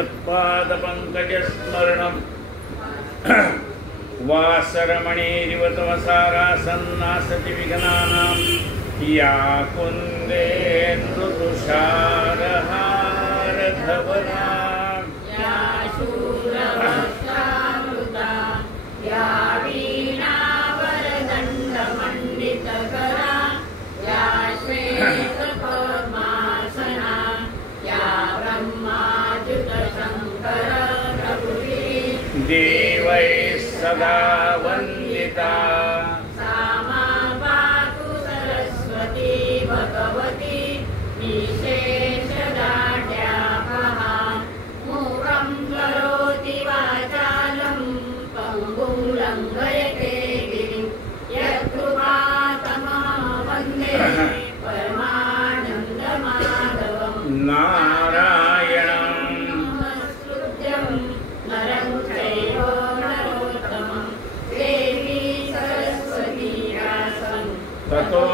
पादपङ्कजस्मरणं वासरमणिरिव तव सारासन्नासति विघ्नानां या कुन्देन्दुतुषारहारधवला या शूलवस्त्रामृता या वीणावरदण्डमण्डितकरा या श्वेतपद्मासना या ब्रह्माच्युतशङ्करा प्रभुः देवैः सदा वन्दिता सा मा पातु सरस्वती भगवती निशेषदाढ्यापहा मूकं करोति वाचालं पङ्गुं लङ्घयते गिरिं यत्कृपातमः वन्दे परमानन्दमाधवं नारायणं नमस्कृत्यं नरं चैव नरोत्तमं देवी सरस्वती व्यासं ततो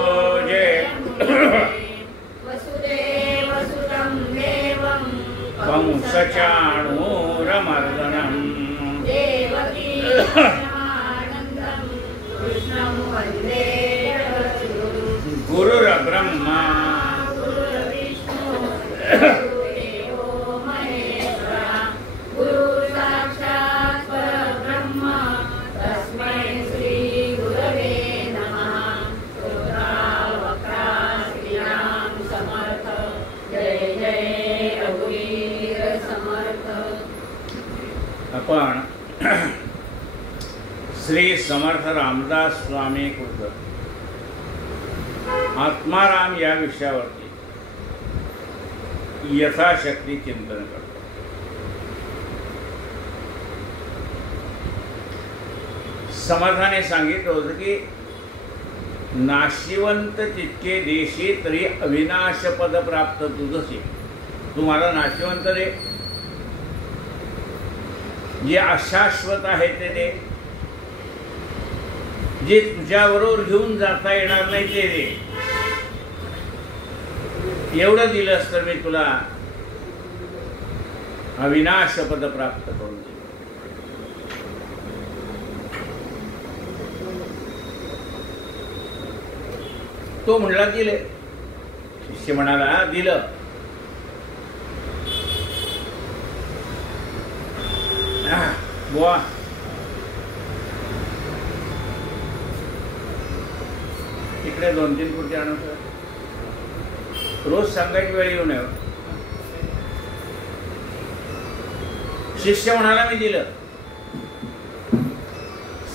वसुदेवसुतं देवं कंसचाणूरमर्दनं देवकी परमानन्दं कृष्णं वन्दे जगद्गुरुं गुरुर्ब्रह्मा गुरुर्विष्णु गुरुदेवो महेश्वरः गुरुसाक्षात् परब्रह्म तस्मै श्रीगुरवे नमः श्रोत्रावक्त्राः श्रीराम समर्थ जय जय रघुवीर समर्थ. आपण श्री समर्थ रामदास स्वामी कृत आत्माराम या विषयावरती यथाशक्ती चिंतन करतो. समर्थाने सांगितलं होतं की नाशिवंत तितके देशी तरी अविनाश पद प्राप्त तुझसे. तुम्हाला नाशिवंत दे, जे अशाश्वत आहे ते दे, जे तुझ्याबरोबर घेऊन जाता येणार नाही ते दे. एवढं दिलंस तर मी तुला अविनाश पद प्राप्त करून देईन. तो म्हणला दिले. शिष्य म्हणाला दिलं. बुवा इकडे 2-3 खुर्च्या आणून ठेवा. रोज सांगायची वेळ येऊ नये. शिष्य म्हणाला मी दिलं.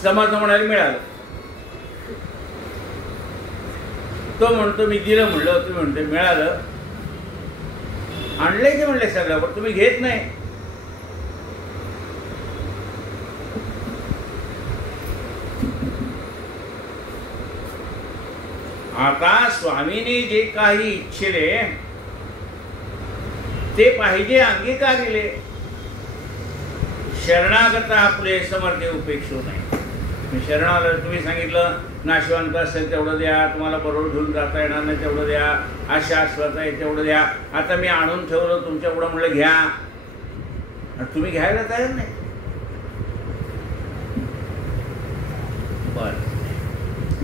समर्थ म्हणाले मिळालं. तो म्हणतो मी दिलं म्हणलं, तुम्ही म्हणते मिळालं. आणलंय की म्हणले सगळं, पण तुम्ही घेत नाही. आता स्वामींनी जे काही इच्छिले ते पाहिजे अंगी का दिले. शरणागत आपले समर्थ उपेक्षू नाही. मी शरणाला तुम्ही सांगितलं नाशिवंत असेल तेवढं द्या, तुम्हाला बरोबर घेऊन जाता येणार नाही तेवढं द्या, अशाश्वत आहे तेवढं द्या. आता मी आणून ठेवलं तुमच्या पुढं म्हणलं घ्या, आणि तुम्ही घ्यायला तयार नाही. बरं,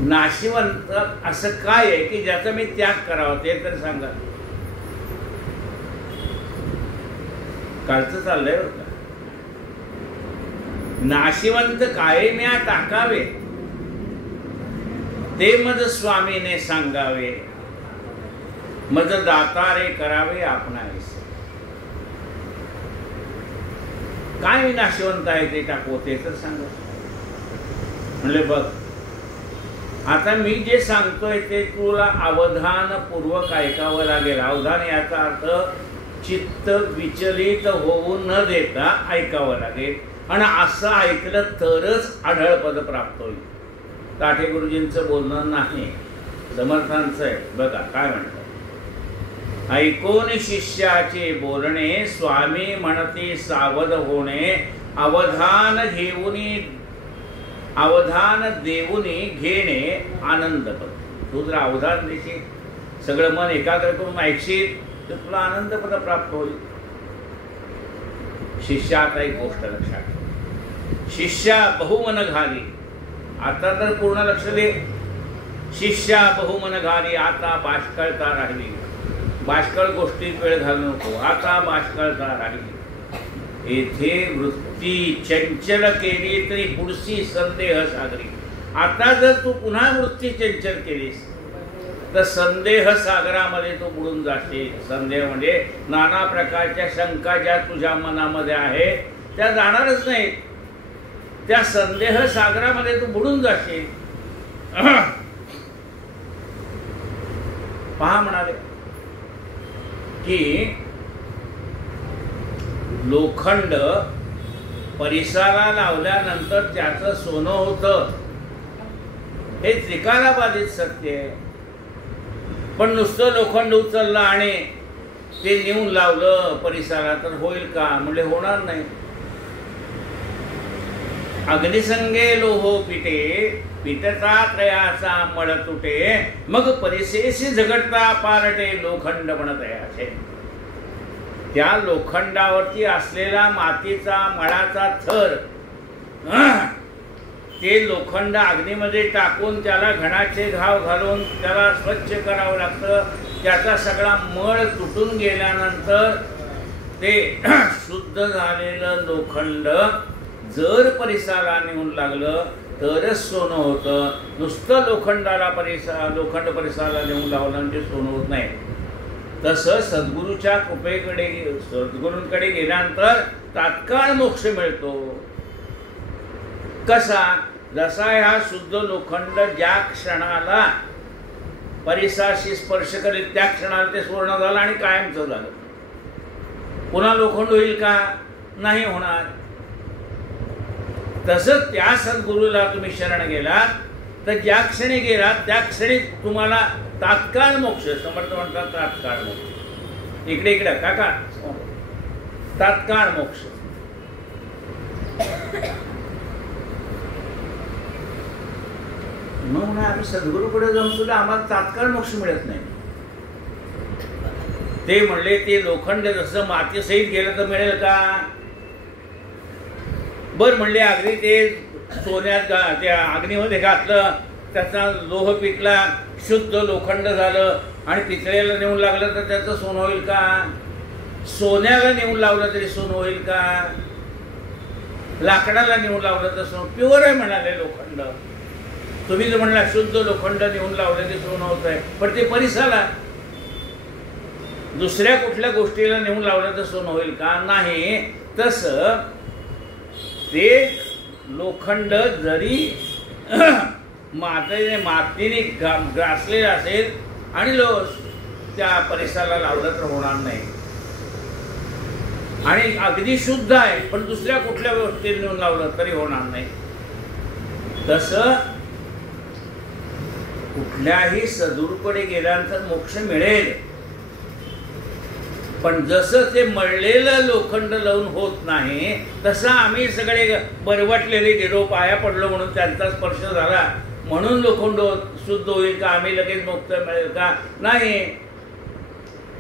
नाशिवंत असं काय आहे की ज्याचा मी त्याग करावा ते तर सांगा. कालचं चाललंय बरं का. नाशिवंत कायम्या टाकावे ते मज स्वामीने सांगावे, मज दातारे करावे आपणास. काय नाशिवंत आहे ते टाकवो ते तर सांगा. म्हणले बघ आता मी जे सांगतोय ते तुला अवधानपूर्वक ऐकावं लागेल. अवधान याचा अर्थ चित्त विचलित होऊ न देता ऐकावं लागेल, आणि असं ऐकलं तरच आढळ पद प्राप्त होईल. काठे गुरुजींचं बोलणं नाही, समर्थांचं आहे. बघा काय म्हणतात. ऐकून शिष्याचे बोलणे स्वामी म्हणते सावध होणे, अवधान देऊनी घेणे आनंदपद. तू जर अवधान देशील, सगळं मन एकाग्र करून ऐकशील तर तुला आनंदपद प्राप्त होईल. शिष्य आता एक गोष्ट लक्षात ठेव, शिष्या बहुमन घाली, आता तर पूर्ण लक्ष दे, शिष्या बहुमन घाली आता बाष्कळता राहिली, बाष्कळ गोष्टीत वेळ घालू नको, आता बाष्कळता राहिली, येथे वृत्ती चंचल केली तरी पुढची संदेह सागरी. आता जर तू पुन्हा वृत्ती चंचल केलीस तर संदेह सागरामध्ये तू बुडून जाशील. संदेह म्हणजे नाना प्रकारच्या शंका ज्या तुझ्या मनामध्ये आहे त्या जाणारच नाहीत, त्या संदेह सागरामध्ये तू बुडून जाशील. पहा म्हणाले की लोखंड परिसराला लावल्यानंतर त्याचं सोनं होतं, हे त्रिकालाबाधित सत्य आहे. पण नुसतं लोखंड उचललं आणि ते नेऊन लावलं परिसराला तर होईल का? म्हणजे होणार नाही. अग्निसंगे लोहो पिटे, पिटता त्रयाचा मळ तुटे, मग परिसेशी झगडता पारटे लोखंड म्हणतयाचे. त्या लोखंडावरती असलेला मातीचा मळाचा थर, ते लोखंड अग्नीमध्ये टाकून त्याला घणाचे घाव घालून त्याला स्वच्छ करावं लागतं. त्याचा सगळा मळ तुटून गेल्यानंतर ते शुद्ध झालेलं लोखंड जर परिसराला नेऊन लागलं तरच सोनं होतं. नुसतं लोखंड परिसराला नेऊन लावलं म्हणजे सोनं होत नाही. तसं सद्गुरूच्या कृपेकडे, सद्गुरूंकडे गेल्यानंतर तात्काळ मोक्ष मिळतो. कसा? जसा ह्या शुद्ध लोखंड ज्या क्षणाला परिसराशी स्पर्श करेल त्या क्षणाला ते सुवर्ण झालं आणि कायमचं झालं. पुन्हा लोखंड होईल का? नाही होणार. तसंच त्या सद्गुरूला तुम्ही शरण गेलात तर ज्या क्षणी गेलात त्या क्षणी तुम्हाला तात्काळ मोक्ष. समर्थ म्हणतात तात्काळ मोक्ष. इकडे इकडे काका, तात्काळ मोक्ष. मग म्हणा आम्ही सद्गुरूकडे जाऊन सुद्धा आम्हाला तात्काळ मोक्ष मिळत नाही. ते म्हणले ते लोखंड जसं मातीसहित गेलं तर मिळेल का? बर म्हणले अगदी ते सोन्यात त्या अग्नीमध्ये घातलं, त्याचा लोह पिकला, शुद्ध लोखंड झालं आणि पितळेला नेऊन लागलं तर त्याचं सोनं होईल का? सोन्याला नेऊन लावलं तरी सोनं होईल का? लाकडाला नेऊन लावलं तर सोनं प्युअर आहे म्हणाले लोखंड. तुम्ही जर म्हणला शुद्ध लोखंड नेऊन लावलं ते सोनं होत आहे, पण ते परिसराला दुसऱ्या कुठल्या गोष्टीला नेऊन लावलं तर सोनं होईल का? नाही. तसं ते लोखंड जरी मातीने ग्रासलेलं असेल आणि त्या परिसराला लावलं तर होणार नाही. आणि अगदी शुद्ध आहे पण दुसऱ्या कुठल्या गोष्टीला नेऊन लावलं तरी होणार नाही. तसं कुठल्याही सद्गुरूकडे गेल्यानंतर मोक्ष मिळेल, पण जसं ते मळलेलं लोखंड लावून होत नाही तसं आम्ही सगळे बरवटलेले गेलो, पाया पडलो म्हणून त्यांचा स्पर्श झाला म्हणून लोखंड शुद्ध होईल का? आम्ही लगेच मुक्त मिळेल का? नाही.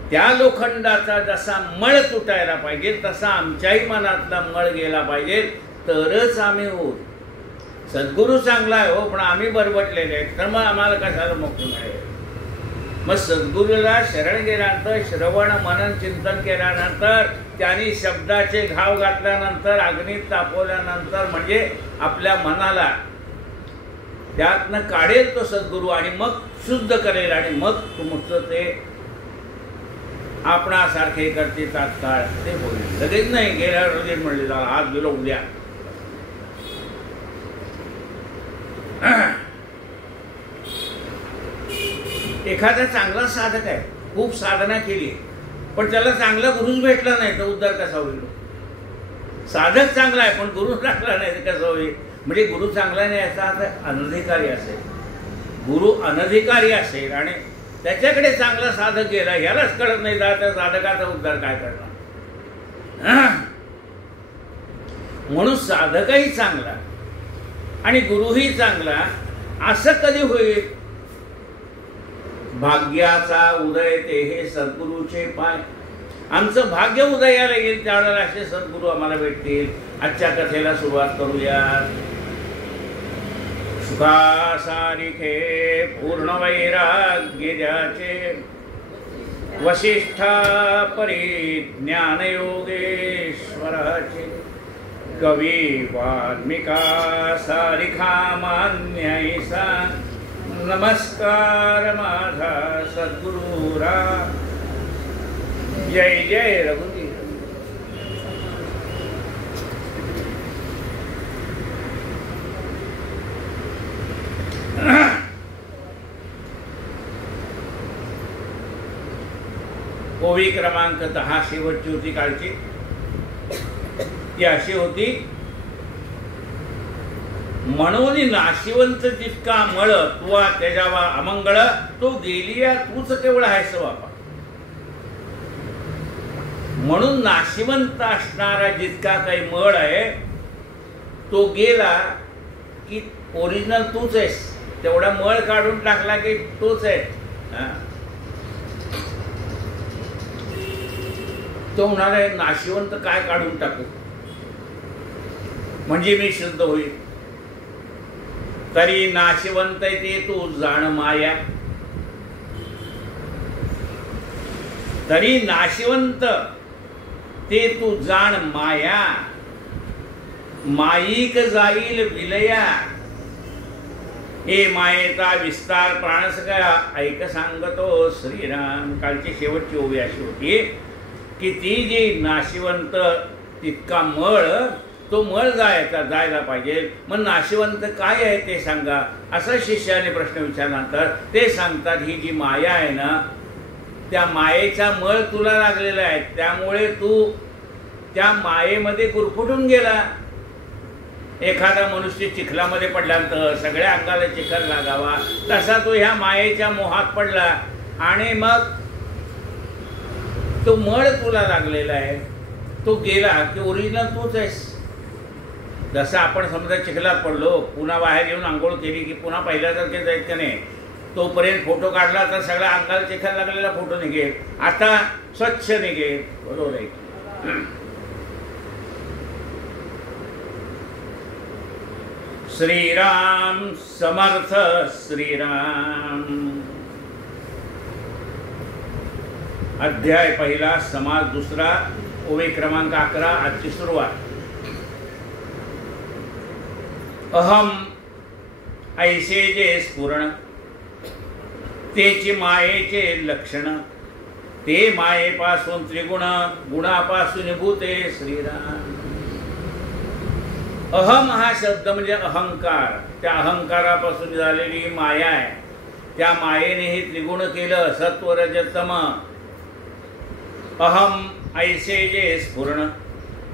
त्या लोखंडाचा जसा मळ तुटायला पाहिजे तसा आमच्याही मनातला मळ गेला पाहिजे तरच आम्ही होऊ. सद्गुरू चांगला आहे हो, पण आम्ही बरबटलेले आहेत तर मग आम्हाला कशाला मोक्ष मिळेल? मग सद्गुरूला शरण गेल्यानंतर, श्रवण मनन चिंतन केल्यानंतर, त्यांनी शब्दाचे घाव घातल्यानंतर, अग्नीत तापवल्यानंतर म्हणजे आपल्या मनाला त्यातनं काढेल तो सद्गुरू आणि मग शुद्ध करेल आणि मग तुमचं ते आपणासारखे करते तात्काळ ते होईल. लगेच नाही. गेल्यावर लगेच म्हणले झाला आज गेलो उद्या. एखादा चांगला साधक आहे, खूप साधना केली पण त्याला चांगला गुरुच भेटला नाही तर उद्धार कसा होईल? साधक चांगला आहे पण गुरु चांगला नाही तर कसं होईल? म्हणजे गुरु चांगला नाही याचा अर्थ अनधिकारी असेल. गुरु अनधिकारी असेल आणि त्याच्याकडे चांगला साधक गेला, ह्यालाच कळत नाही त्या साधकाचा उद्धार काय करणार? म्हणून साधकही चांगला आणि गुरुही चांगला असं कधी होईल? भाग्याचा उदय ते हे सद्गुरूचे पाय. आमचं भाग्य उदयाला येईल त्यावेळेला असे सद्गुरू आम्हाला भेटतील. आजच्या कथेला सुरुवात करूया. सुखासारिखे पूर्ण वैराग्य ज्याचे वसिष्ठा परिज्ञान योगेश्वराचे कवी वाल्मिका सारिखा मान्यैसा नमस्कार माझा सद्गुरुरा. जय जय रघुवीर. ओवी क्रमांक 10 शेवटची होती कालची. ती अशी होती, म्हणून नाशिवंत जितका मळ तुवा त्याच्यावा अमंगळ, तो गेलिया तूच केवळ आहेस बापा. म्हणून नाशिवंत असणारा जितका काही मळ आहे तो गेला की ओरिजिनल तूच आहेस. तेवढा मळ काढून टाकला की तोच आहे. तो म्हणाला नाशिवंत काय काढून टाकू म्हणजे मी शुद्ध होईल. तरी नाशिवंत ते तू जाण माया. तरी नाशिवंत ते तू जाण माया. माईक जाईल विलया. हे मायेचा विस्तार प्राणसखा ऐक सांगतो श्रीराम. कालची शेवटची ओवी अशी होती की ती जी नाशिवंत तितका मळ, तो मळ जायला पाहिजे. मग नाशिवंत काय आहे ते सांगा असं शिष्याने प्रश्न विचारल्यानंतर ते सांगतात, ही जी माया आहे ना, त्या मायेचा मळ तुला लागलेला आहे. त्यामुळे तू त्या मायेमध्ये गुरफटून गेला. एखादा मनुष्य चिखलामध्ये पडल्यानंतर सगळ्या अंगाला चिखल लागावा तसा तो ह्या मायेच्या मोहात पडला आणि मग तो मळ तुला लागलेला आहे. तो गेला की ओरिजिनल तूच आहेस. जसं आपण समजा चिखलात पडलो, पुन्हा बाहेर येऊन आंघोळ केली की पुन्हा पहिल्यासारखे जायत का नाही. तोपर्यंत फोटो काढला तर सगळ्या अंगाला चिखल लागलेला फोटो निघेल. आता स्वच्छ निघेल. बरोबर आहे. श्रीराम समर्थ श्रीराम. अध्याय पहिला, समास दुसरा, ओवी क्रमांक 11. आजची सुरुवात. अहम ऐसे जे स्फुरण, तेची मायेचे लक्षण. ते मायेपासून त्रिगुण, गुणापासून भूते श्रीराम. अहम हा शब्द म्हणजे अहंकार. त्या अहंकारापासून झालेली माया आहे. त्या मायेने त्रिगुण केलं, सत्व रज तम. अहम ऐसे जे स्फुरण,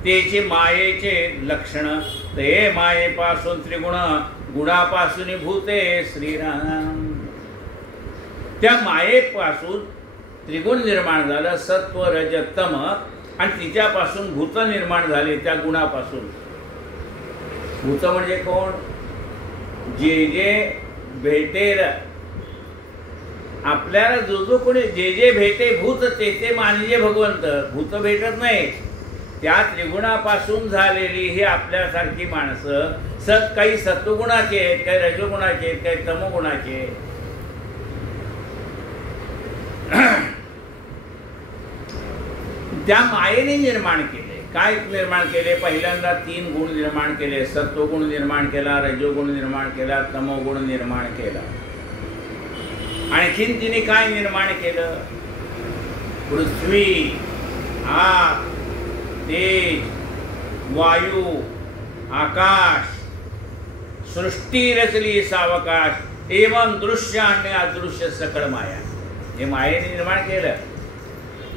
तेचे मायेचे लक्षण. ते मायेपासून त्रिगुण, गुणापासून भूते श्रीराम. त्या मायेपासून त्रिगुण निर्माण झालं, सत्व रज तम, आणि तिच्यापासून भूत निर्माण झाले त्या गुणापासून. भूत म्हणजे कोण? जे जे भेटेल आपल्याला, जो जो कोणी जे जे भेटे भूत ते ते मानजे भगवंत. भूत भेटत नाही. त्या त्रिगुणापासून झालेली ही आपल्यासारखी माणसं काही सत्वगुणाचे आहेत, काही रजोगुणाचे आहेत, काही तमोगुणाचे आहेत. त्या मायेने निर्माण केले. काय निर्माण केले? पहिल्यांदा 3 गुण निर्माण केले. सत्वगुण निर्माण केला, रजोगुण निर्माण केला, तमोगुण निर्माण केला. आणखीन तिने काय निर्माण केलं? पृथ्वी, आग, तेज, वायू, आकाश, सृष्टी रचली सावकाश. एवं दृश्य आणि अदृश्य सकळ माया. हे मायेने निर्माण केलं.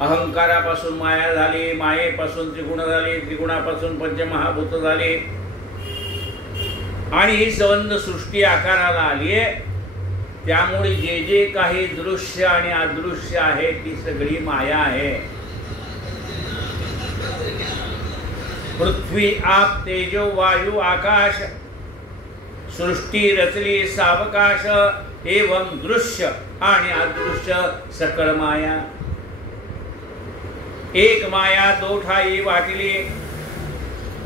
अहंकारापासून माया झाली, मायेपासून त्रिगुण झाली, त्रिगुणापासून पंचमहाभूत झाली, आणि ही संबंध सृष्टी आकाराला आली आहे. त्यामुळे जे जे काही दृश्य आणि अदृश्य आहे ती सगळी माया आहे. पृथ्वी, आप, तेजो, वायू, आकाश, सृष्टी रचली सावकाश. एवं दृश्य आणि अदृश्य सकळ माया. एक माया दो ठाई वाटली,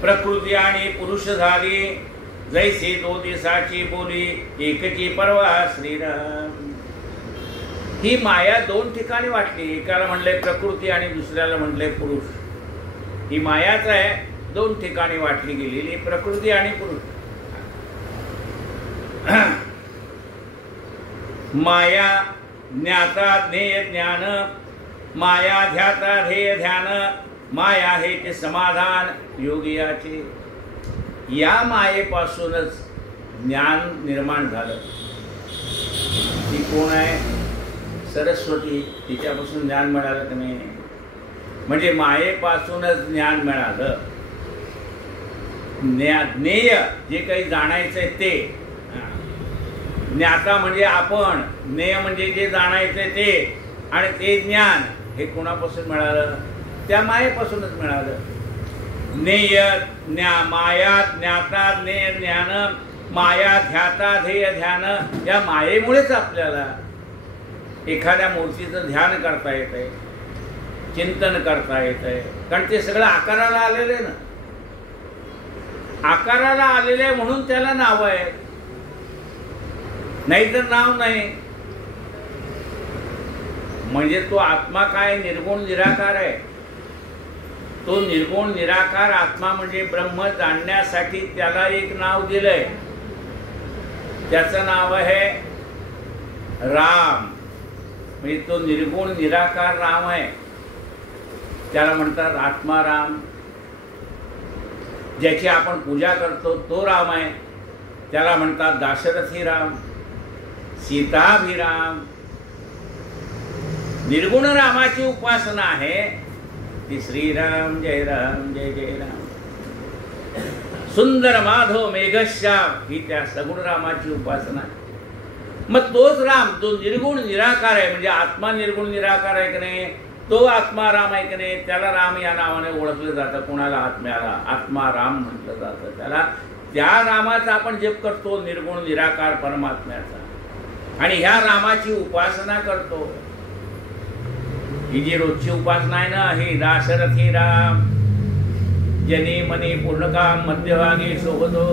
प्रकृती आणि पुरुष झाली, जैसी दो दिसाची बोली, एकची परवा श्रीराम. ही माया दोन ठिकाणी वाटली, एकाला म्हणले प्रकृती आणि दुसऱ्याला म्हणले पुरुष. ही मायाच आहे, दोन ठिकाणी वाटली गेलेली, प्रकृती आणि पुरुष. माया ज्ञाता ज्ञेय ज्ञान, माया ध्याता ध्येय ध्यान, माया हे ते समाधान योगियाचे. या मायेपासूनच ज्ञान निर्माण झालं. ती कोण आहे? सरस्वती. तिच्यापासून ज्ञान मिळालं की नाही? म्हणजे मायेपासूनच ज्ञान मिळालं. ज्ञेय जे काही जाणायचंय ते, ज्ञाता म्हणजे आपण, ज्ञेय म्हणजे जे जाणायचंय ते, आणि ते ज्ञान हे कोणापासून मिळालं? त्या मायेपासूनच मिळालं. ज्ञेय माया ज्ञाता ज्ञेय ज्ञान, माया ध्याता ध्येय ध्यान. या मायेमुळेच आपल्याला एखाद्या मूर्तीचं ध्यान करता येत आहे, चिंतन करता येत आहे. कारण ते सगळं आकाराला आलेलं आहे ना. आकाराला आलेले म्हणून त्याला नाव आहे, नाहीतर नाव नाही. म्हणजे तो आत्मा काय? निर्गुण निराकार आहे. तो निर्गुण निराकार आत्मा म्हणजे ब्रह्म जाणण्यासाठी त्याला एक नाव दिलंय. त्याचं नाव आहे राम. म्हणजे तो निर्गुण निराकार राम आहे, त्याला म्हणतात आत्माराम. ज्याची आपण पूजा करतो तो राम आहे, त्याला म्हणतात दाशरथी राम, सीताभिराम. निर्गुण रामाची उपासना आहे ती श्रीराम जय राम जय जय राम. सुंदर माधव मेघश्याम ही त्या सगुण रामाची उपासना आहे. मग तोच राम जो निर्गुण निराकार आहे, म्हणजे आत्मा निर्गुण निराकार आहे की नाही, तो आत्मा राम आहे की नाही, त्याला राम या नावाने ओळखलं जातं. कोणाला? आत्म्याला आत्मा राम म्हटलं जातं. त्याला त्या रामाचा आपण जप करतो, निर्गुण निराकार परमात्म्याचा, आणि ह्या रामाची उपासना करतो. ही जी रोजची उपासना आहे ना, ही दाशरथी राम जनी मनी पूर्णकाम मध्यभागी शोभतो.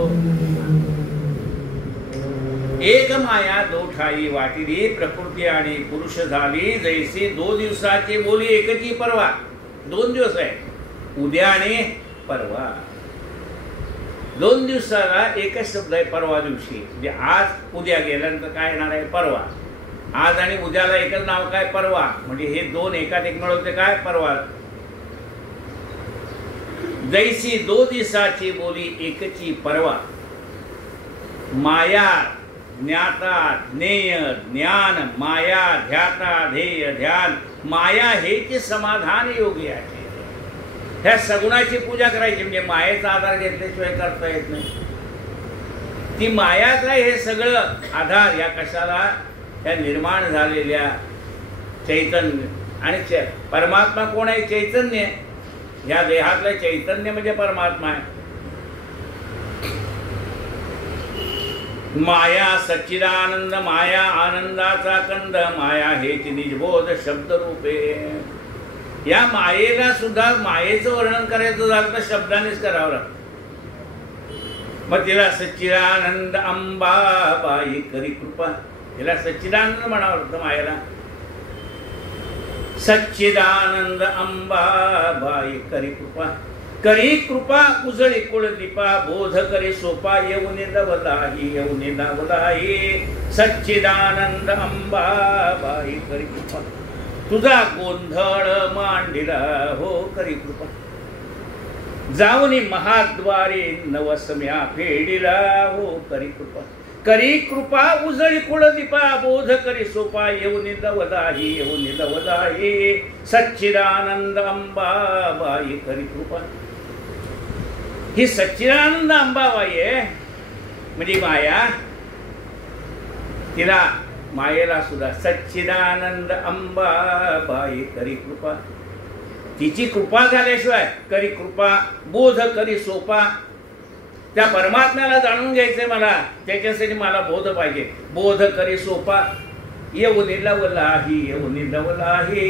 एक माया दो ठाई वाटिली, प्रकृती आणि पुरुष झाली, जैसी दो दिवसाची बोली एकची परवा. दोन दिवस आहे, उद्या आणि परवा. दोन दिवसाला एकच शब्द आहे, परवा दिवशी. म्हणजे आज उद्या गेल्यानंतर काय येणार आहे? परवा. आज आणि उद्याला एकच नाव काय? परवा. म्हणजे हे दोन एकात एक मिळवते काय? परवा. जैसी दो दिवसाची बोली एकची परवा. माया ज्ञाता ज्ञेय ज्ञान, माया ध्याता ध्येय ध्यान, माया हे ते समाधान योगियाचे. ह्या सगुणाची पूजा करायची. म्हणजे मायेचा आधार घेतल्याशिवाय करता येत नाही. ती मायाच आहे हे सगळं आधार. या कशाला? त्या निर्माण झालेल्या चैतन्य. आणि परमात्मा कोण आहे? चैतन्य. ह्या देहातलं चैतन्य म्हणजे परमात्मा आहे. माया सच्चिदानंद, माया आनंदाचा कंद, माया हेच निजबोध शब्द रूपे. या मायेला सुद्धा मायेचं वर्णन करायचं झालं तर शब्दानेच करावं लागतं. मग तिला सच्चिदानंद अंबाबाई करी कृपा. तिला सच्चिदानंद म्हणावं लागतं मायेला. सच्चिदानंद अंबाबाई करी कृपा. करी कृपा उजळी कुळ दीपा, बोध करी सोपा येऊन दवलाही येऊन दावलाही. सच्चिदानंद अंबाबाई करी कृपा, तुझा गोंधळ मांडिला हो करी कृपा. जाऊनी महाद्वारे नवसम्या फेडिला हो करी कृपा. करी कृपा उजळी कुळ दीपा, बोध करी सोपा येऊन दवलाही येऊन दवलाही. सच्चिदानंद अंबाबाई करी कृपा. ही सच्चिदानंद अंबाबाई आहे म्हणजे माया. तिला मायेला सुद्धा सच्चिदानंद अंबाबाई करी कृपा. तिची कृपा झाल्याशिवाय करी कृपा, बोध करी सोपा. त्या परमात्म्याला जाणून घ्यायचंय मला, त्याच्यासाठी मला बोध पाहिजे. बोध करी सोपा. येऊन लवलाही येऊन लवलाही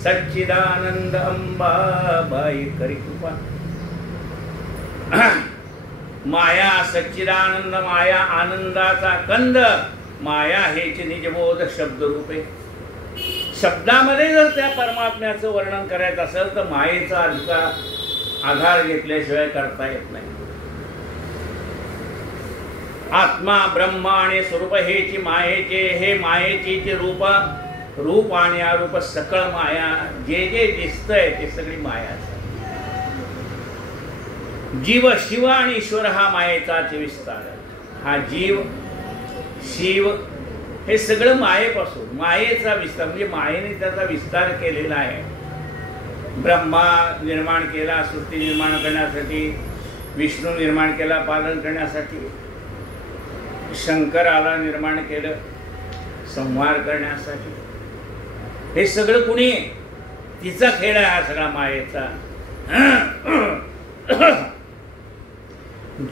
सच्चिदानंद अंबाबाई करी कृपा. माया सच्चिदानंद माया आनंदाचा कंद माया हेच निजबोध शब्दरूपे. शब्दामध्ये जर त्या परमात्म्याचं वर्णन करायचं असेल तर मायेचा आधार घेतल्याशिवाय करता येत नाही. आत्मा ब्रह्म आणि स्वरूप हेची मायेचे हे मायेचे रूप रूप आणि अरूप सकळ माया. जे जे दिसतंय ते सगळी माया. जीव शिव आणि ईश्वर हा मायेचाच विस्तार. हा जीव शिव हे सगळं मायेपासून मायेचा विस्तार म्हणजे मायेने त्याचा विस्तार केलेला आहे. ब्रह्मा निर्माण केला सृष्टी निर्माण करण्यासाठी, विष्णू निर्माण केला पालन करण्यासाठी, शंकराला निर्माण केलं संहार करण्यासाठी. हे सगळं कुणी तिचा खेळ आहे हा सगळा मायेचा.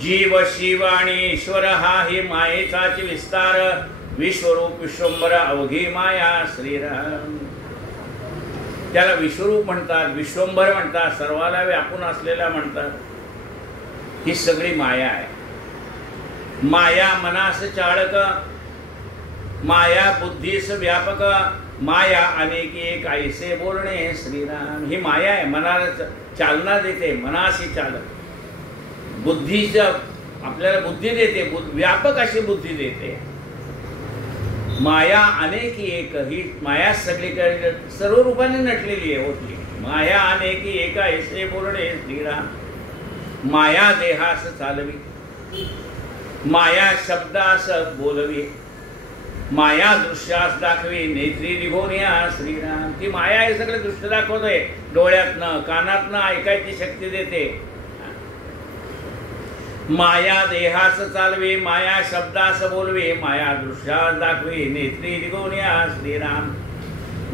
जीव शिव आणि ईश्वर हा हे मायेचाच विस्तार. विश्वरूप विश्वंभर अवघी माया श्रीराम. त्याला विश्वरूप म्हणतात, विश्वंभर म्हणतात, सर्वाला व्यापून असलेला म्हणतात. ही सगळी माया आहे. माया मनास चाळक माया बुद्धीस व्यापक माया अनेकी एक ऐसे बोलणे श्रीराम. ही माया आहे, मनाला चालना देते, मनाशी चालक. बुद्धीचं आपल्याला बुद्धी देते, व्यापक अशी बुद्धी देते. माया अनेकी एक ही माया सगळीकडे सर्व रूपाने नटलेली आहे होती. माया अनेकी एक ऐसे बोलणे श्रीराम. माया देहास चालवी माया शब्दास बोलवी माया दृश्यास दाखवी नेत्री निघोनिया श्रीराम. ती माया हे सगळे दृश्य दाखवते, डोळ्यातनं कानातनं ऐकायची शक्ती देते. माया देहास चालवी माया शब्दास बोलवी माया दृश्यास दाखवी नेत्री निघोनिया श्रीराम.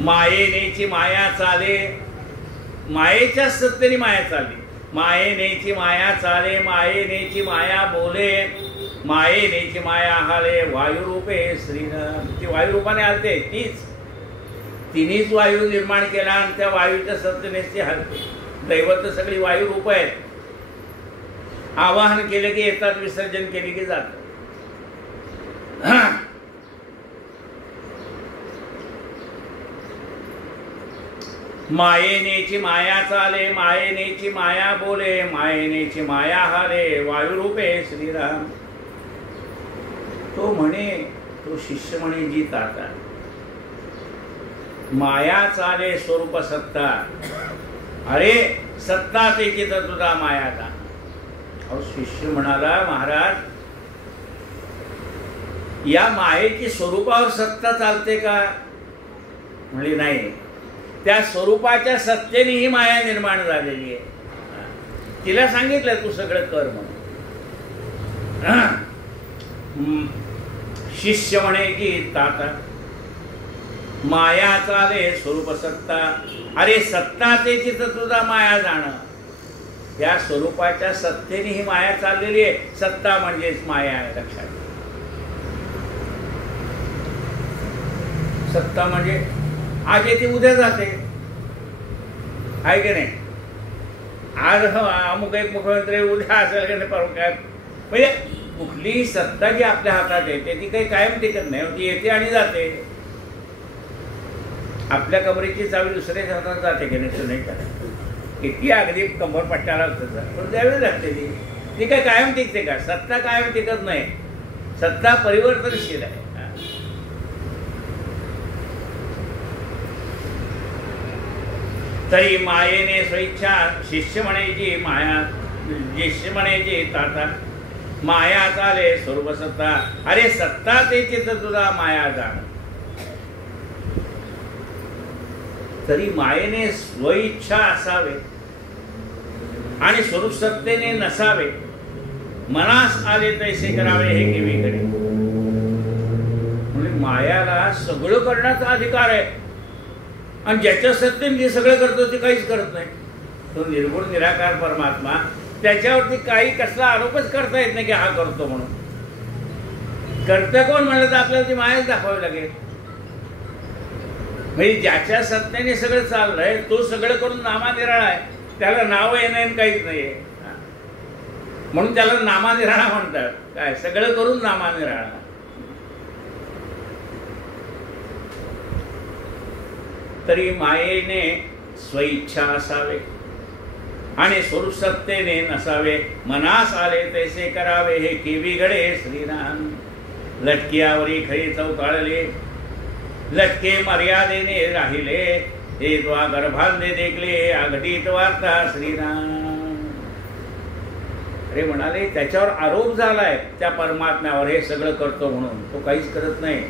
मायेनेची माया चाले मायेच्या सत्तेने माया चालली. मायेनेची माया चाले मायेनेची माया बोले मायेनेची माया हाले वायुरूपे श्रीराम. ती वायुरूपाने आलते. तिनेच वायू निर्माण केला आणि त्या वायूच्या सत्तेनेच ती हलते. दैवत सगळी वायुरूप आहेत. आवाहन केले की येतात, विसर्जन केले की जात. मायेनेची माया चाले मायेनेची माया बोले मायेनेची माया हाले वायुरूपे श्रीराम. तो म्हणे, तो शिष्य म्हणे जी ताता माया चाले स्वरूप सत्ता. अरे सत्ता ते तुझा मायाचा. अहो शिष्य म्हणाला, महाराज या मायेची स्वरूपावर सत्ता चालते का? म्हणजे नाही, त्या स्वरूपाच्या सत्तेने ही माया निर्माण झालेली आहे. तिला सांगितलं तू सगळं कर म्हणून. शिष्य म्हणे की ताता माया चाले स्वरूप सत्ता. अरे सत्ता तेची तर तुझा माया जाणं. या स्वरूपाच्या सत्तेने ही माया चाललेली आहे. सत्ता म्हणजेच माया आहे, लक्षात. सत्ता म्हणजे आज येते उद्या जाते, आहे की नाही? आज अमुक एक मुख्यमंत्री उद्या असेल की नाही परवा काय. म्हणजे कुठलीही सत्ता जी आपल्या हातात येते ती काही कायम टिकत नाही, ती येते आणि जाते. आपल्या कमरेची चावी दुसऱ्याच्या हातात जाते की नाही? नाही का? किती अगदी कंबर पट्ट्याला पण द्यावी लागते. ती काय कायम टिकते का? सत्ता कायम टिकत नाही. सत्ता परिवर्तनशील आहे. तरी मायेने स्वेच्छा शिष्य म्हणायची माया शिष्य म्हणायची ताता माया चाले स्वरूप सत्ता. अरे सत्ता तेची तर तुझा माया जाण. तरी मायेने स्वइच्छा असावे आणि स्वरूप सत्तेने नसावे. मनास आले तैसे करावे हे केवीकडे. म्हणजे मायाला सगळं करण्याचा अधिकार आहे आणि ज्याच्या सत्तेने जे सगळं करतो ते काहीच करत नाही. तो निर्गुण निराकार परमात्मा, त्याच्यावरती काही कसला आरोपच करता येत नाही की हा करतो म्हणून. करतं कोण म्हणलं तर आपल्याला ती मायाच दाखवावी लागेल. म्हणजे ज्याच्या सत्तेने सगळं चाललंय तो सगळं करून नामानिराळा आहे, त्याला नाव येणं काहीच नाहीये, म्हणून त्याला नामानिराळा म्हणतात. काय सगळं करून नामानिराळा. तरी मायेने स्वइच्छा असावे आणि स्वरूप सत्तेने नसावे, मनास आले तैसे करावे हे केवी घडे श्रीराम. लटकियावरी खरी चौकाळले, लटके मर्यादेने राहिले, हे त्वा गर्भांधे देखले अघटित वार्ता श्रीराम. अरे म्हणाले त्याच्यावर आरोप झालाय त्या परमात्म्यावर, हे सगळं करतो म्हणून. तो काहीच करत नाही,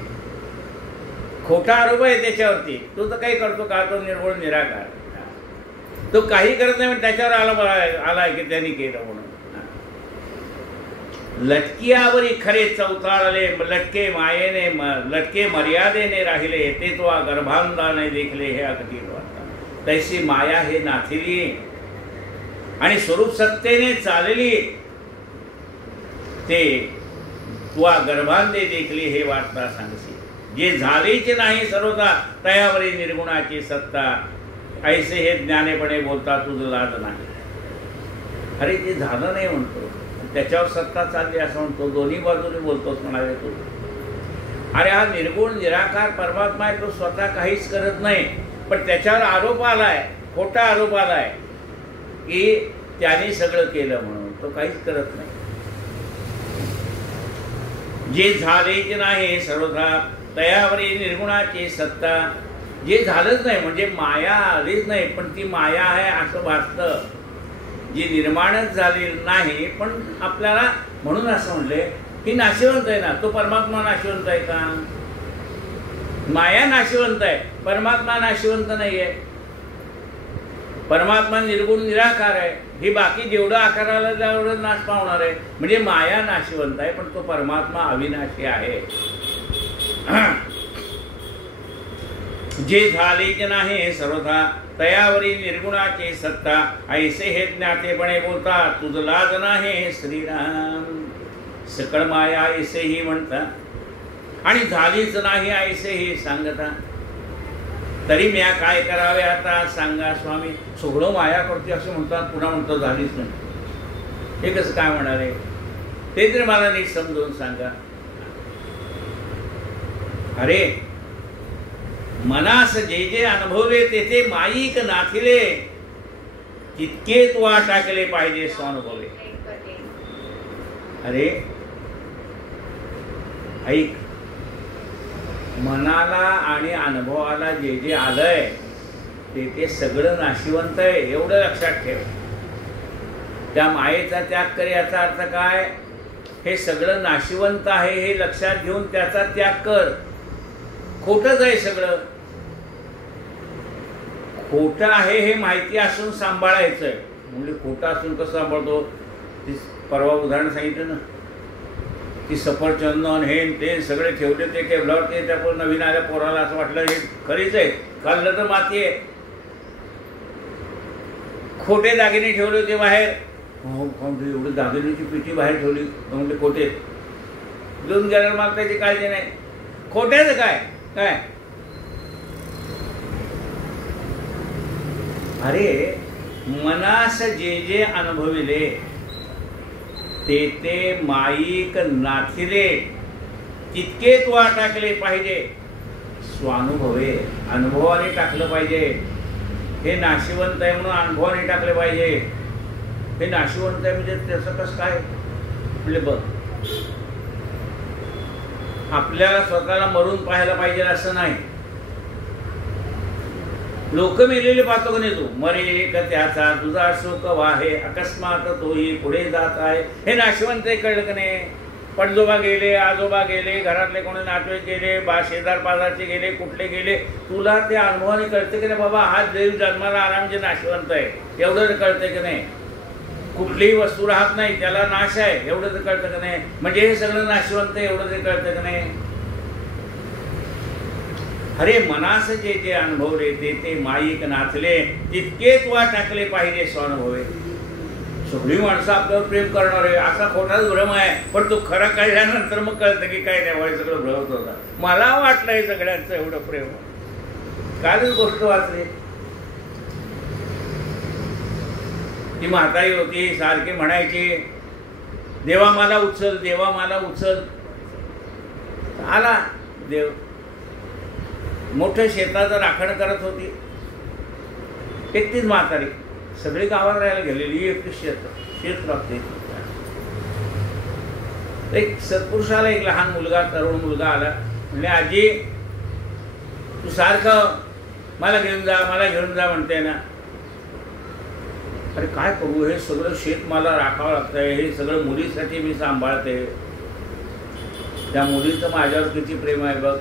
खोटा आरोप आहे त्याच्यावरती. तो तर काही करतो का? तो निर्गुण निराकार, तो काही करत नाही, त्याच्यावर आलाय की त्यांनी केलं म्हणून. लटकियावरी खरे चौताळले, लटके मायेने लटके मर्यादेने राहिले, ते तो गर्भांधाने देखले हे अगदी वाटतात. तैसी माया हे नाथिली आणि स्वरूप सत्तेने चालली, ते तुवा गर्भांधे देखली हे वाटता सांगसी. जे झालेचे नाही सर्वता तयावरी निर्गुणाची सत्ता, ऐसे हे ज्ञानेपणे बोलता तुझं लाज नाही. अरे ते झालं नाही म्हणतो, त्याच्यावर सत्ता चालली असं म्हणतो, दोन्ही बाजूने बोलतोस म्हणाले तू. अरे हा निर्गुण निराकार परमात्मा आहे, तो स्वतः काहीच करत नाही, पण त्याच्यावर आरोप आलाय, खोटा आरोप आलाय की त्याने सगळं केलं म्हणून. तो काहीच करत नाही. जे झालेच नाही सर्वथा तयावरी निर्गुणाची सत्ता, जे झालंच नाही म्हणजे माया आलीच नाही, पण ती माया आहे असं भासतं. जी निर्माणच झाली नाही, पण आपल्याला म्हणून असं म्हणले की नाशिवंत आहे ना. तो परमात्मा नाशिवंत आहे का? माया नाशिवंत आहे, परमात्मा नाशिवंत नाही आहे. परमात्मा निर्गुण निराकार आहे, ही बाकी जेवढं आकाराला तेवढं नाश पावणार आहे. म्हणजे माया नाशिवंत आहे, पण तो परमात्मा अविनाशी आहे. जे झालेच नाही सर्वथा तयावरी निर्गुणाची सत्ता, ऐसे हे ज्ञातेपणे बोलता तुझ लाज नाही श्रीराम. सकळ माया ऐसेही म्हणता आणि झालीच नाही ऐसेही सांगता. तरी म्या काय करावे आता सांगा स्वामी. सगळं माया करते असं म्हणतात, पुन्हा म्हणतो झालीच नाही. हे कसं काय म्हणाले ते तरी मला नीट समजून सांगा. अरे मनास जे जे अनुभवले ते माईक नाथिले, तितके तू टाकले पाहिजे स्वानुभवले. अरे ऐक, मनाला आणि अनुभवाला जे जे आलंय ते सगळं नाशिवंत आहे, एवढं लक्षात ठेव. त्या मायेचा त्याग कर याचा अर्थ काय? हे सगळं नाशिवंत आहे हे लक्षात घेऊन त्याचा त्याग कर. खोटच आहे सगळं, खोटं आहे हे माहिती असून सांभाळायचंय. म्हणजे खोटं असून कसं सांभाळतो? परवा उदाहरण सांगितलं ना की सफरचंद हे ते सगळे ठेवले, ते टेबलावर, ते त्या नवीन आल्या पोराला असं वाटलं हे खरीच आहे, खाल्लं तर माती आहे. खोटे दागिने ठेवले होते बाहेर, एवढी दागिन्याची पिठी बाहेर ठेवली म्हणजे खोटे. घेऊन गेल्यावर मग त्याची काळजी नाही. खोट्याचं काय काय? अरे मनास जे जे अनुभविले ते माईक नाथिले, तितके तू टाकले पाहिजे स्वानुभवे. अनुभवाने टाकलं पाहिजे. हे नाशिवंत आहे म्हणून अनुभवाने टाकले पाहिजे. हे नाशिवंत आहे म्हणजे त्याचं कसं काय? म्हणजे बघ, आपल्याला स्वतःला मरून पाहायला पाहिजे असं नाही. लोक मेलेले पाहतो का नाही तू? मरे का त्याचा तुझा शोक वाहे, अकस्मात तोही पुढे जात आहे. हे नाशिवंत आहे, कळलं का नाही? पणजोबा गेले, आजोबा गेले, घरातले कोणी नातेवाईक गेले, शेजार पाजारचे गेले, कुठले गेले, तुला ते अनुभवाने कळते की नाही बाबा हा देव जन्माला आला म्हणजे नाशिवंत आहे, एवढं तर कळते की नाही? कुठलीही वस्तू राहत नाही, त्याला नाश आहे, एवढं तर कळतं का नाही? म्हणजे हे सगळं नाशिवंत आहे, एवढं तर कळतं का नाही? अरे मनास जे जे अनुभवले ते माईक नाथले, तितके तू टाकले पाहिजे स्वानुभवे. सगळी माणसं आपल्यावर प्रेम करणार आहे असा खोटाच भ्रम आहे, पण तो खरं कळल्यानंतर मग कळतं की काय नाही, सगळं भ्रमत होता. मला वाटलं हे सगळ्यांचं एवढं प्रेम. कालच गोष्ट वाचली. ती म्हातारी होती, सारखी म्हणायची देवा मला उचल, देवा मला उचल. आला देव. मोठ्या शेताचं राखण करत होती. एकटीच म्हातारी, सगळी गावात राहायला गेलेली, एकटी शेत लागते. एक सत्पुरुषाला एक लहान मुलगा, तरुण मुलगा आला. म्हणजे आजी तू सारखं मला घेऊन जा, मला घेऊन जा म्हणते ना. अरे काय करू, हे सगळं शेत मला राखावं लागतंय, हे सगळं मुलीसाठी मी सांभाळते. त्या मुलीचं माझ्यावर किती प्रेम आहे बघ.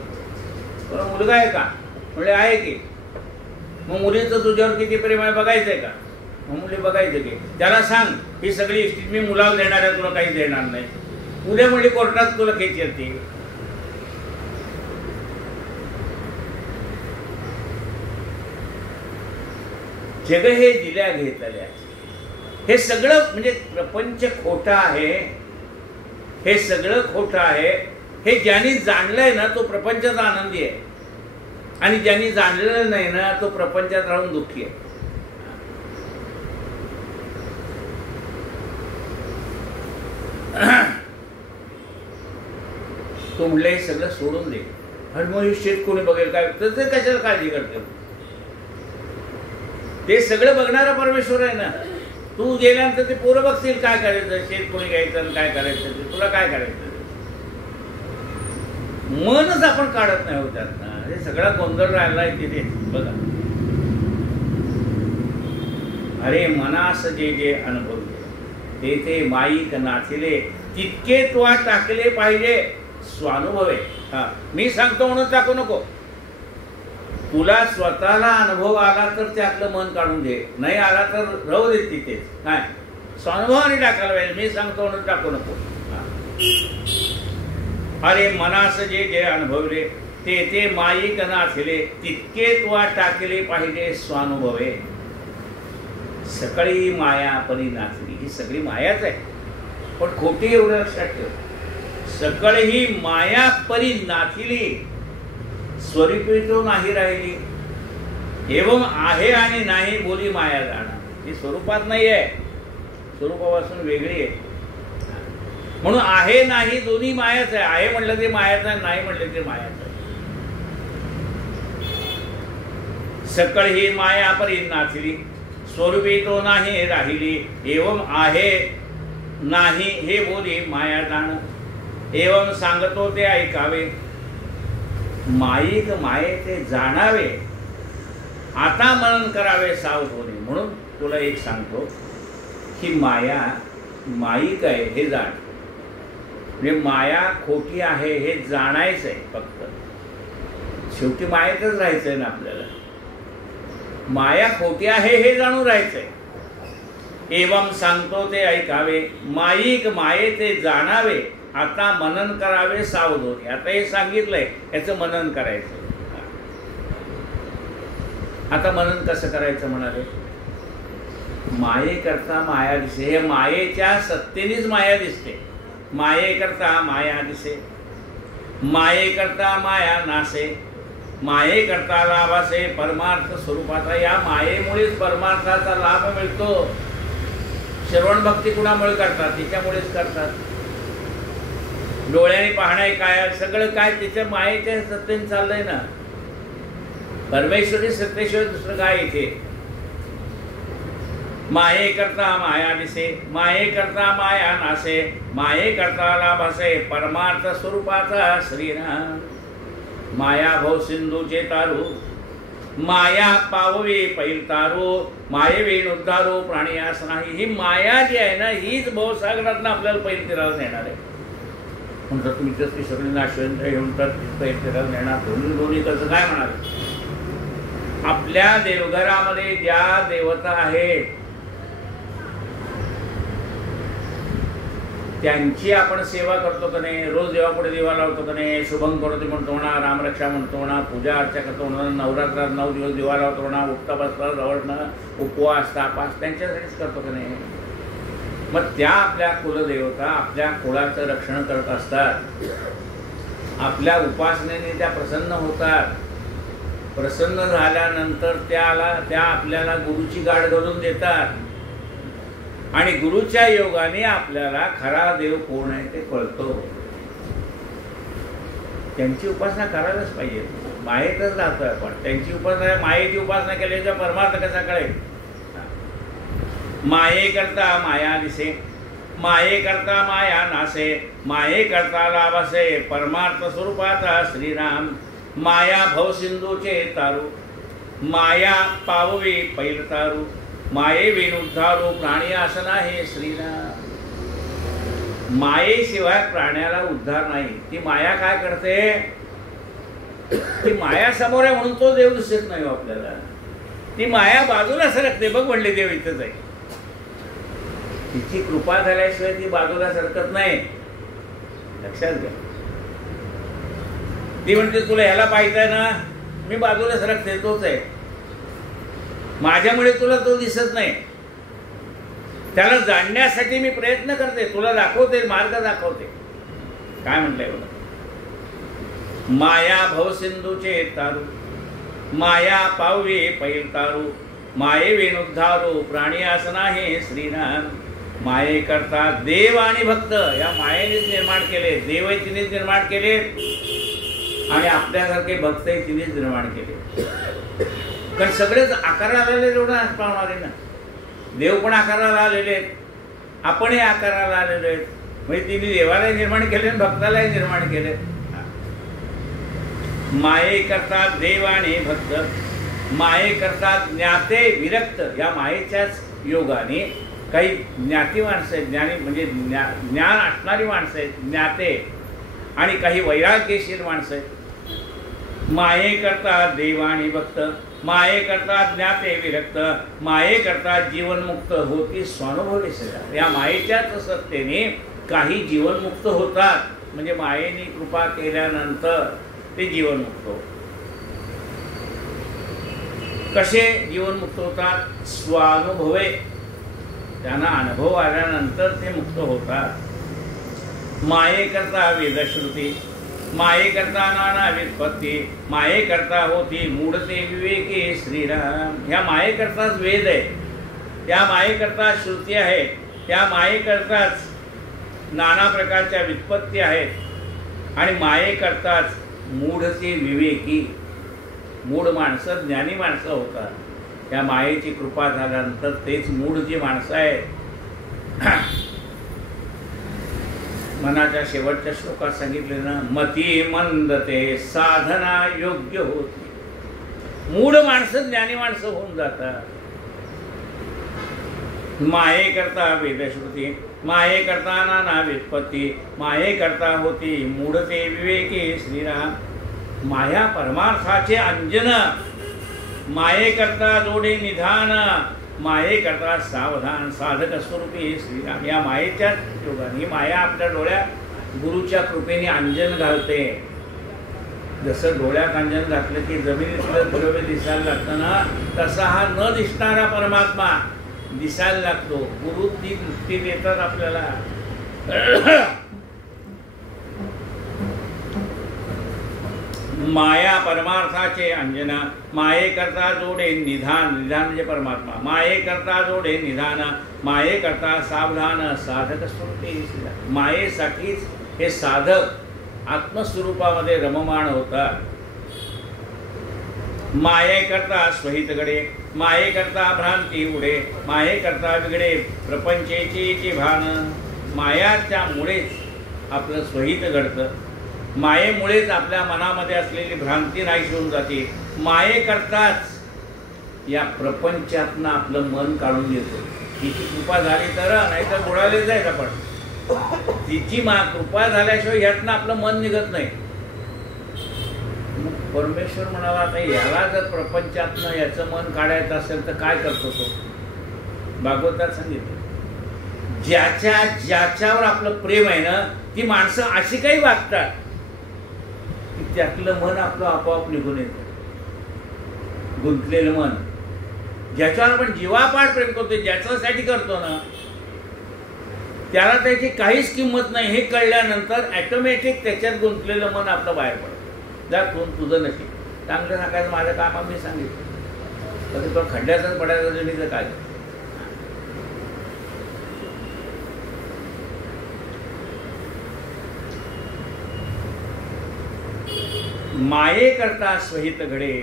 तुला मुलगा आहे का? म्हणजे आहे की. मग मुलीचं तुझ्यावर किती प्रेम आहे बघायचं आहे का? मग मुली बघायचं की. त्याला सांग ही सगळी इस्टेट मी मुलाला देणार आहे, तुला काही देणार नाही. उद्या म्हणजे कोर्टात तुला खेच येते. जग हे दिल्या घेतल्या. हे सगळं म्हणजे प्रपंच खोटं आहे. हे सगळं खोटं आहे. हे ज्यांनी जाणलंय ना तो प्रपंचाचा आनंदी आहे, आणि ज्यांनी जाणलेलं नाही ना तो प्रपंचात राहून दुःखी आहे. तो म्हणलं हे सगळं सोडून दे. अरे मग हे शेत कोणी बघेल काय, तर ते कशाला काळजी करते? ते सगळं बघणारा परमेश्वर आहे ना. तू गेल्यानंतर ते पोरं बघतील काय करायचं, शेत कोणी घ्यायचं आणि काय करायचं, ते तुला काय करायचं. मनच आपण काढत नाही होत्यात ना. हे सगळा गोंधळ राहिलाय तिथे बघा. अरे मनास जे जे अनुभवले ते ते माईक नाथिले, तितके तो टाकले पाहिजे स्वानुभवे. हा मी सांगतो म्हणून टाकू नको. तुला स्वतःला अनुभव आला तर त्यातलं मन काढून घे, नाही आला तर राहू दे तिथेच. काय स्वानुभवाने टाकायला पाहिजे. मी सांगतो म्हणून टाकू नको. अरे मनास जे जे अनुभवले ते ते माईक नाथिले, तितके तो टाकले पाहिजे स्वानुभवे. सकाळी माया परी नाचली. ही सगळी मायाच आहे, पण खोटी एवढं लक्षात ठेव. सकळ ही माया परी नाथिली, स्वरूपी तो नाही राहिली. एवं आहे आणि नाही बोली माया जाणं. ही स्वरूपात नाही आहे, स्वरूपापासून वेगळी आहे. म्हणून आहे नाही दोन्ही मायाच आहे. आहे म्हटलं ते मायाच आहे, नाही म्हटलं ते मायाच आहे. सकळ ही माया परी नाचली, स्वरूपी तो नाही राहिली. एवं आहे नाही हे बोली माया जाण. एवं सांगतो ते ऐकावे, माईक माये ते जाणावे. आता मनन करावे सावधोने. म्हणून तुला एक सांगतो की माया माईक आहे हे जाण. म्हणजे माया खोटी आहे हे जाणायचं आहे. फक्त शेवटी मायेतच राहायचं आहे ना आपल्याला. माया खोटी आहे हे जाणून राहायचंय. एवं सांगतो ते ऐकावे, माईक माये ते जाणावे. आता मनन करावे सावधोने. आता हे सांगितलंय याचं मनन करायचं. आता मनन कसं करायचं म्हणाले? माये करता माया दिसे. हे मायेच्या सत्तेनेच माया दिसते. माये करता माया दिसे, माये करता माया नासे, माये करता लाभासे परमार्थ स्वरूपाचा. या मायेमुळेच परमार्थाचा लाभ मिळतो. श्रवण भक्ती कुणामुळे करतात? तिच्यामुळेच करतात. डोळ्याने पाहणे काय, सगळं काय तिच्या मायेच्या सत्तेने चाललंय ना. परमेश्वरी सत्तेशिवाय दुसरं काय इथे? माये करता माया दिसे, माये करता माया नासे, माये करता लाभासे परमार्थ स्वरूपाचा श्रीराम. माया भव सिंधूचे तारू, माया पाववे पैल तारू, माये वेण उद्धारू प्राणी आस नाही. ही माया जी आहे ना हीच भवसागरातनं आपल्याला पैल फिरायला नेणार आहे. म्हणतात तुम्ही तसली सगळी नाशवंत घेऊन तर पैल फिरायला नेणार. दोन्ही कसं काय म्हणाले? आपल्या देवघरामध्ये ज्या देवता आहेत त्यांची आपण सेवा करतो का नाही? रोज देवापुढे दिवा लावतो का नाही? शुभम करोती म्हणतो म्हणा, रामरक्षा म्हणतो म्हणा, पूजा अर्चा करतो म्हणा, नवरात्रात 9 दिवस दिवा लावतो म्हणा, उठता बसता जवळनं उपवास तापास त्यांच्यासाठीच करतो का नाही? मग त्या आपल्या कुलदेवता आपल्या कुळाचं रक्षण करत असतात. आपल्या उपासनेने त्या प्रसन्न होतात. प्रसन्न झाल्यानंतर त्या आपल्याला गुरुची गाठ घालून देतात आणि गुरुच्या योगाने आपल्याला खरा देव कोण आहे ते कळतो. त्यांची उपासना करायलाच पाहिजे. मायेतच राहतोय आपण. त्यांची उपासना, मायेची उपासना केल्याचा परमार्थ कसा कळेल? माये करता माया दिसे, माये करता माया नासे, माये करता लाभसे, परमार्थ स्वरूपाचा श्रीराम. माया भवसिंधूचे तारू, माया पाववी पैल तारू, माये विनुद्धारू प्राणी आसना हे श्रीराम. मायेशिवाय प्राण्याला उद्धार नाही. ती माया काय करते? ती माया समोर आहे म्हणून तो देव दिसत नाही आपल्याला. ती माया बाजूला सरकते. बघ म्हणले देव इथंच आहे. तिची कृपा झाल्याशिवाय ती बाजूला सरकत नाही. लक्षात घ्या. ती म्हणते तुला ह्याला पाहिजे ना, मी बाजूला सरकते, तोच आहे. माझ्यामुळे तुला तो दिसत नाही. त्याला जाणण्यासाठी मी प्रयत्न करते, तुला दाखवते, मार्ग दाखवते. काय म्हटलंय बघा, माया भवसिंधूचे तारू, माया पाववे पैल तारू, माये विनुद्धारू प्राणी आसना हे श्रीराम. माये करता देव आणि भक्त या मायेनेच निर्माण केले. देवही तिनेच निर्माण केले आणि आपल्यासारखे भक्तही तिनेच निर्माण केले. कारण सगळेच आकाराला आलेले एवढं पावणारे ना. देव पण आकाराला आलेले आहेत, आपणही आकाराला आलेलो आहेत. म्हणजे तिने देवालाही निर्माण केले आणि भक्तालाही निर्माण केले. माये करता देव आणि भक्त, माये करता ज्ञाते विरक्त. या मायेच्याच योगाने काही ज्ञाती माणसं आहेत, ज्ञानी म्हणजे ज्ञान असणारी माणसं आहेत ज्ञाते, आणि काही वैराग्यशील माणसं आहेत. माये करता देव आणि भक्त, माये करता ज्ञाते विरक्त, माये करता जीवनमुक्त होती स्वानुभवी सजा. या मायेच्याच सत्तेने काही जीवनमुक्त होतात. म्हणजे मायेने कृपा केल्यानंतर ते जीवनमुक्त होतात. कसे जीवनमुक्त होतात? स्वानुभवे. त्यांना अनुभव आल्यानंतर ते मुक्त होतात. माये करता वेदश्रुती, माये करता नाना व्युत्पत्ती, माये करता होती मूढते विवेकी श्रीराम. ह्या माये करताच वेद आहे, त्या माये करता श्रुती आहे, त्या माये करताच नाना प्रकारच्या व्युत्पत्ती आहेत आणि माये करताच मूढते विवेकी. मूढ माणसं ज्ञानी माणसं होतात. त्या मायेची कृपा झाल्यानंतर तेच मूढ जी माणसं आहेत. मनाच्या शेवटच्या श्लोकात सांगितले ना, मती मंदते साधना योग्य होती. मूढ माणसं ज्ञानी माणसं होऊन जातात. माये करता वेदश्रुती, माये करता नाना व्युत्पत्ती, माये करता होती मूढते विवेकी श्रीराम. माया परमार्थाचे अंजन, माये करता जोडे निधान, माये करता सावधान साधक स्वरूपी श्रीराम. या मायेच्याच योगाने माया आपल्या डोळ्यात गुरुच्या कृपेने अंजन घालते. जसं डोळ्यात अंजन घातलं की जमिनीतलं द्रव्य दिसायला लागतं ना, तसा हा न दिसणारा परमात्मा दिसायला लागतो. गुरु ती दृष्टी देतात आपल्याला. माया परमार्थाचे अंजन, माये करता जोडे निधान. निधान म्हणजे परमात्मा. माये करता जोडे निधान, माये करता सावधान साधक स्वरूपी. मायेसाठीच हे साधक आत्मस्वरूपामध्ये रममाण होतात. माये करता स्वहितगडे, माये करता भ्रांती उडे, माये करता बिगडे प्रपंचेची भान. मायाच्या मुळेच आपलं स्वहित घडतं. मायेमुळेच आपल्या मनामध्ये असलेली भ्रांती नाहीशी होऊन जाते. माये करताच या प्रपंचातनं आपलं मन काढून घेतो. तिची कृपा झाली तर, नाही तर बुडाले जायचं आपण. तिची कृपा झाल्याशिवाय यातनं आपलं मन निघत नाही. मग परमेश्वर म्हणाला, नाही याला जर प्रपंचातनं याचं मन काढायचं असेल तर काय करतो तो? भागवतात सांगितलं, ज्याच्यावर आपलं प्रेम आहे ना, ती माणसं अशी काही वागतात की त्यातलं मन आपलं आपोआप निघून येतं. गुंतलेलं मन, ज्याच्यावर आपण जीवापाड प्रेम करतो, ज्याच्यासाठी करतो ना, त्याला त्याची काहीच किंमत नाही हे कळल्यानंतर ऑटोमॅटिक त्याच्यात गुंतलेलं मन आपलं बाहेर पडतं. जा तुझं नशीब. चांगलं सांगायचं माझं काम मी सांगितलं. तर तो खड्ड्यातच पडायचं जमिनीचं काय. माये करता स्वहित घडे,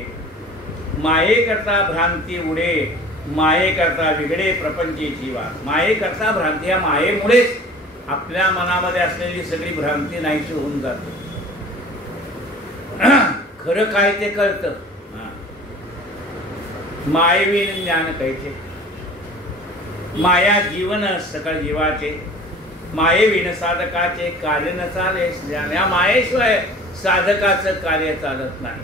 माये करता भ्रांती उडे, माये करता बिघडे प्रपंचीची वाट. माये करता भ्रांती, या मायेमुळेच आपल्या मनामध्ये असलेली सगळी भ्रांती नाहीशी होऊन जाते. खरं काय ते कळतं. मायेविन ज्ञान कैचे, माया जीवन सकळ जीवाचे, मायेविन साधकाचे कार्य न चाले. या मायेशिवाय साधकाचं कार्य चालत नाही.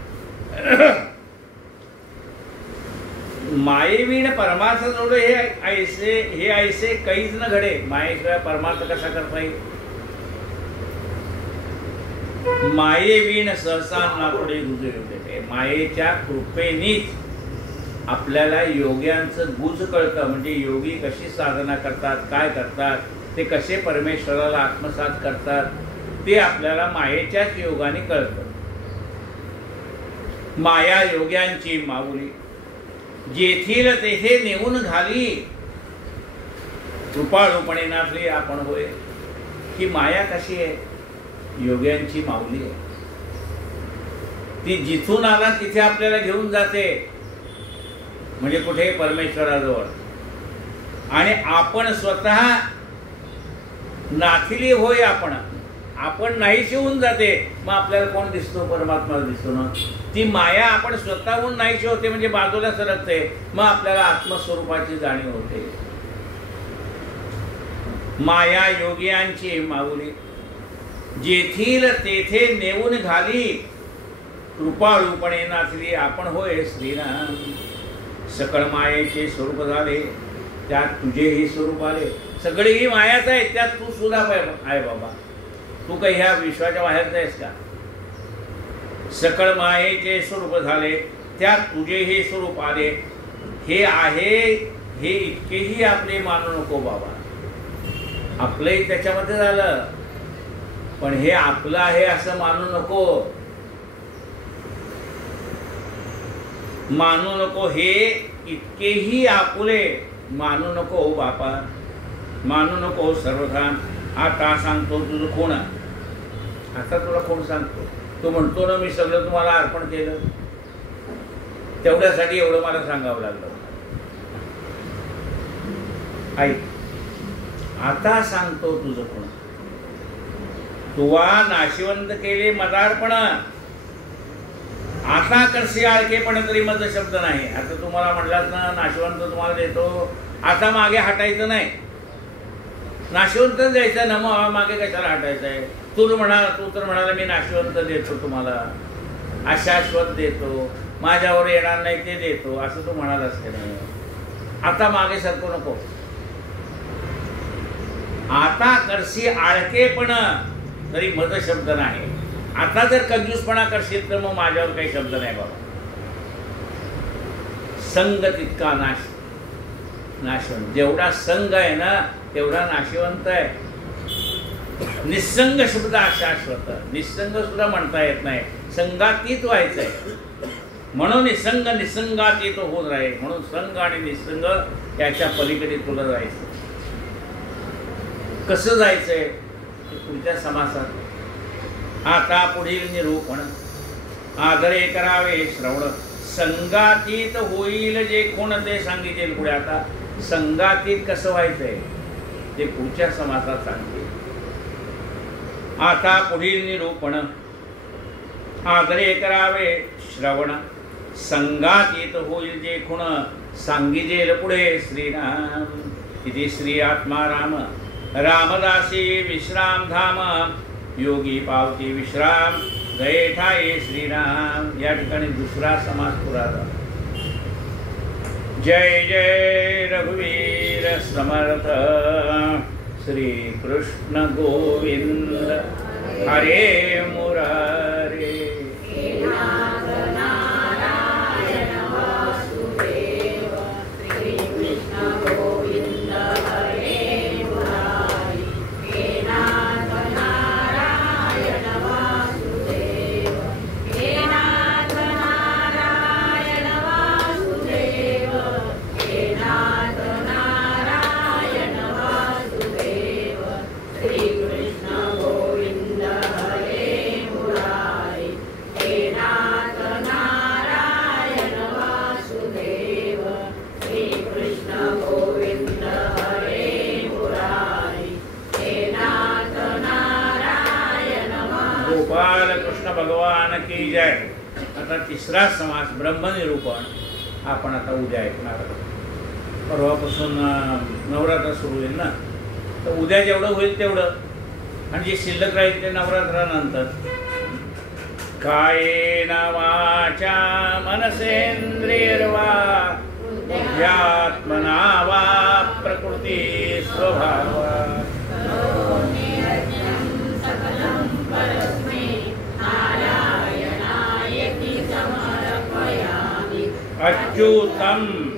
मायेविण परमार्थ जोड हे ऐसे काहीच न घडे. मायेशिवाय परमार्थ कसा करता येईल. मायेविण सहसा नातोडे गुजरे. मायेच्या कृपेनीच आपल्याला योग्यांचं गुज कळतं. म्हणजे योगी कशी साधना करतात, काय करतात, ते कसे परमेश्वराला आत्मसात करतात, ते आपल्याला मायेच्याच योगाने कळतं. माया योग्यांची माऊली, जेथील तेथे नेऊन घाली, कृपाळूपणे नाचली आपण होय. ही माया कशी आहे. योग्यांची माऊली आहे. ती जिथून आला तिथे आपल्याला घेऊन जाते. म्हणजे कुठे परमेश्वराजवळ. आणि आपण स्वतः नाथिली होय. आपण नाहीशी होऊन जाते. मग आपल्याला कोण दिसतो. परमात्मा दिसतो ना. ती माया आपण स्वतःहून नाहीशी होते. म्हणजे बाजूला सरकते. मग आपल्याला आत्मस्वरूपाची जाणीव होते. माया योगियांची माऊली, जेथील तेथे नेऊन घाली, कृपाळूपणे नाचली आपण होय श्रीराम. सकळ मायेचे स्वरूप झाले, त्यात तुझेही स्वरूप आले. सगळी ही मायाच आहे, त्यात तू सुद्धा आहे बाबा. तू काही ह्या विश्वाच्या बाहेरच आहेस का. सकळ मायेचे स्वरूप झाले, त्यात तुझेही स्वरूप आले. हे आहे हे इतकेही आपले मानू नको बाबा. आपलंही त्याच्यामध्ये झालं, पण हे आपलं आहे असं मानू नको. मानू नको. हे इतकेही आपुले मानू नको बापा. मानू नको सर्वथा. आता सांगतो तुझं कोण. आता तुला कोण सांगतो. तो म्हणतो ना मी सगळं तुम्हाला अर्पण केलं. तेवढ्यासाठी एवढं मला सांगावं लागलं. ऐक, आता सांगतो तुझं कोण. तुवा नाशिवंत केले मदार्पण, आता करशी आळकेपण तरी मध शब्द नाही. आता तुम्हाला म्हटलात ना नाशिवंत तुम्हाला देतो, आता मागे हटायचं नाही. नाशिवंतच द्यायचं ना. मग मागे कशाला हटायचं आहे. तू तर म्हणाला मी नाशिवंत देतो तुम्हाला, अशाश्वत देतो, माझ्यावर येणार नाही ते देतो, असं तू म्हणालास की नाही. आता मागे सरकू नको. आता करशी आळकेपण तरी मध शब्द नाही. आता जर कंजूसपणा करशील तर मग माझ्यावर काही शब्द नाही बाबा. संग तितका नाशवंत. जेवढा संग आहे ना तेवढा नाशिवंत आहे. निसंग शब्द अशाश्वत. निसंग सुद्धा म्हणता येत नाही. संगातीत व्हायचंय. म्हणून निसंगातीत होत राहील. म्हणून संग आणि निसंग याच्या पलीकडे तुला जायचं. कसं जायचंय पुढच्या समासात. आता पुढील निरूपण. आदरे करावे श्रवण, संगातीत होईल जे कोण ते सांगितले पुढे. आता संगातीत कसं व्हायचंय ते पुढच्या समासात सांगते. आता पुढील निरूपण. आदरे करावे श्रवण, संगातीत होईल जे कोण सांगितले पुढे श्रीराम. इति श्री आत्माराम रामदासी विश्राम धाम, योगी पावती विश्राम गैठाये श्रीराम. या ठिकाणी दुसरा समास पुरा झाला. जय जय रघुवीर समर्थ. श्री कृष्ण गोविंद हरे मुरारे. गोपाल कृष्ण भगवान की जय. आता तिसरा समास ब्रह्मनिरूपण आपण आता उद्या ऐकणार आहोत. परवापासून नवरात्र सुरू होईल ना, तर उद्या जेवढं होईल तेवढं, आणि जे शिल्लक राहील ते नवरात्रानंतर. कायेन वाचा मनसेंद्रियर्वा बुद्ध्यात्मना वा प्रकृती स्वभावात् अच्युतम्